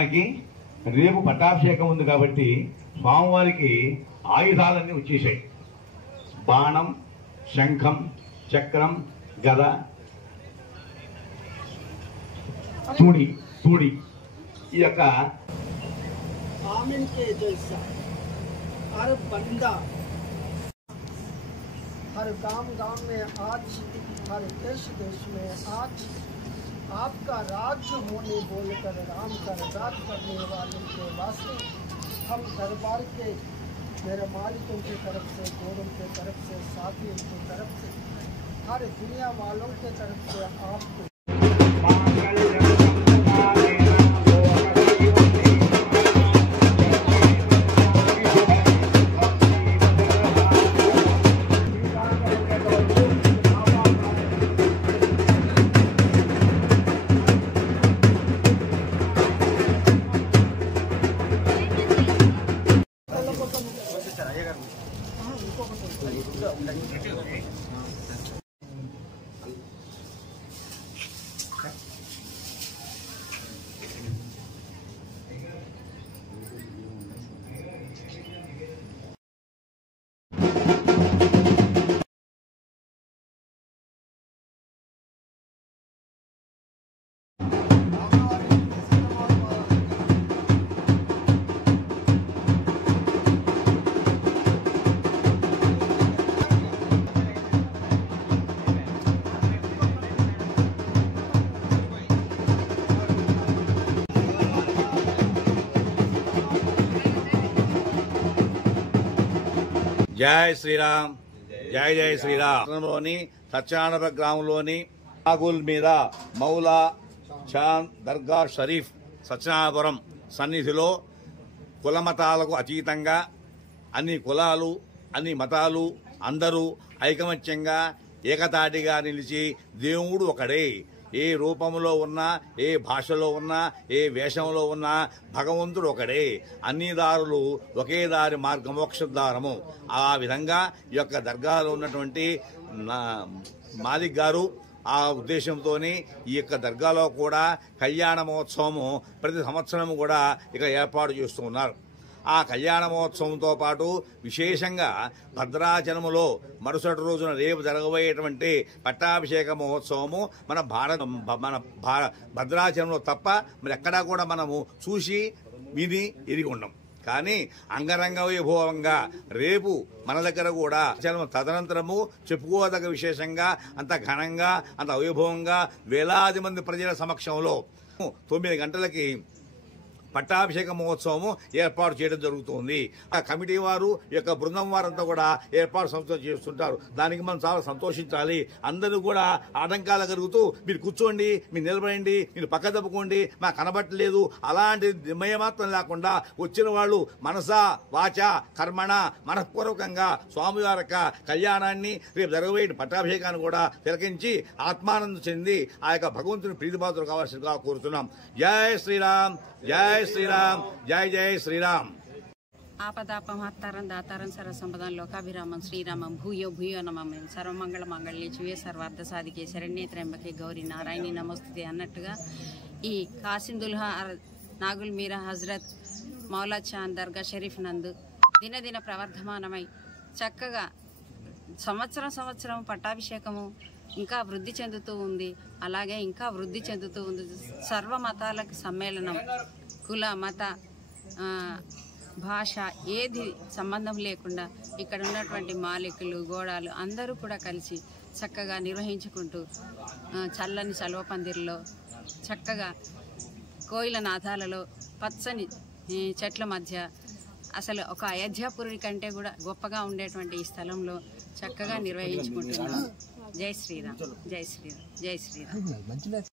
మనకి రేపు పట్టాభిషేకం ఉంది కాబట్టి స్వామివారికి ఆయుధాలన్నీ వచ్చేసాయి. బాణం, శంఖం, చక్రం, గద, తూడి ఈ యొక్క आमिन के जैसा हर बंदा हर गांव में आज, हर देश में आज आपका राज्य होने बोलकर राम का राज करने वालों के वास्ते हम दरबार के मेरे मालिकों की तरफ से, गोरों की तरफ से, साथियों की तरफ से, हर दुनिया वालों के तरफ से आपको జై శ్రీరామ్, జై జై శ్రీరామ్. లోని సత్యానప గ్రామంలోని నాగుల్ మీద మౌలా చాంద్ దర్గా షరీఫ్ సత్యనారాయణపురం సన్నిధిలో కులమతాలకు అతీతంగా అన్ని కులాలు, అన్ని మతాలు అందరూ ఐకమత్యంగా ఏకతాటిగా నిలిచి దేవుడు ఒకడే, ఏ రూపంలో ఉన్నా, ఏ భాషలో ఉన్నా, ఏ వేషంలో ఉన్నా భగవంతుడు ఒకడే, అన్ని దారులు ఒకే దారి మార్గం, మోక్షద్వారము. ఆ విధంగా ఈ యొక్క దర్గాలో ఉన్నటువంటి మాలిక్ గారు ఆ ఉద్దేశంతోనే ఈ యొక్క దర్గాలో కూడా కళ్యాణ మహోత్సవము ప్రతి సంవత్సరం కూడా ఇక ఏర్పాటు చేస్తూ ఉన్నారు. ఆ కళ్యాణ మహోత్సవంతో పాటు విశేషంగా భద్రాచలములో మరుసటి రోజున రేపు జరగబోయేటువంటి పట్టాభిషేక మహోత్సవము మన భద్రాచలంలో తప్ప మరి ఎక్కడా కూడా మనము చూసి విని ఎరిగి ఉండం. కానీ అంగరంగ వైభవంగా రేపు మన దగ్గర కూడా తదనంతరము చెప్పుకోదగ్గ విశేషంగా అంత ఘనంగా, అంత వైభవంగా వేలాది మంది ప్రజల సమక్షంలో 9 గంటలకి పట్టాభిషేక మహోత్సవము ఏర్పాటు చేయడం జరుగుతుంది. ఆ కమిటీ వారు యొక్క బృందం వారంతా కూడా ఏర్పాటు సంస్థ చేస్తుంటారు. దానికి మనం చాలా సంతోషించాలి. అందరూ కూడా ఆటంకాలు కలుగుతూ మీరు కూర్చోండి, మీరు నిలబడండి, మీరు పక్క తప్పుకోండి, మాకు కనబట్టలేదు అలాంటి నిర్మయమాత్రం లేకుండా వచ్చిన వాళ్ళు మనసా వాచ కర్మణ మనఃపూర్వకంగా స్వామివారి యొక్క కళ్యాణాన్ని రేపు జరగబోయే పట్టాభిషేకాన్ని కూడా తిలకించి ఆత్మానందం చెంది ఆ యొక్క భగవంతుని ప్రీతిపాత్రలు కావాల్సిందిగా కోరుతున్నాం. జై శ్రీరామ్, జై శ్రీరామ్, జై జై శ్రీరామ్. ఆపదాపమహత్తారం దాతారం సర్వసంపదం లోకాభిరామం శ్రీరామం భూయో భూయో నమం సర్వమంగళ మంగళ్యే శివే సర్వార్థ సాధికే శరణ్యే త్ర్యంబకే గౌరీ నారాయణి నమస్తుతే అన్నట్టుగా ఈ కాసిందుల్హా నాగుల్ మీరా హజరత్ మౌలా చాంద్ దర్గా షరీఫ్ నందు దినదిన ప్రవర్ధమానమై చక్కగా సంవత్సరం పట్టాభిషేకము ఇంకా వృద్ధి చెందుతూ ఉంది. అలాగే ఇంకా వృద్ధి చెందుతూ ఉంది. సర్వ మతాలకు సమ్మేళనం, కుల మత భాష ఏది సంబంధం లేకుండా ఇక్కడ ఉన్నటువంటి మాలికులు, గోడాలు అందరూ కూడా కలిసి చక్కగా నిర్వహించుకుంటూ చల్లని సల్వ పందిరిలో చక్కగా కోయిల నాదాలలో పచ్చని చెట్ల మధ్య అసలు ఒక అయోధ్యాపురి కంటే కూడా గొప్పగా ఉండేటువంటి ఈ స్థలంలో చక్కగా నిర్వహించుకుంటున్నాం. జై శ్రీరామ్, జై శ్రీరామ్, జై శ్రీరామ్.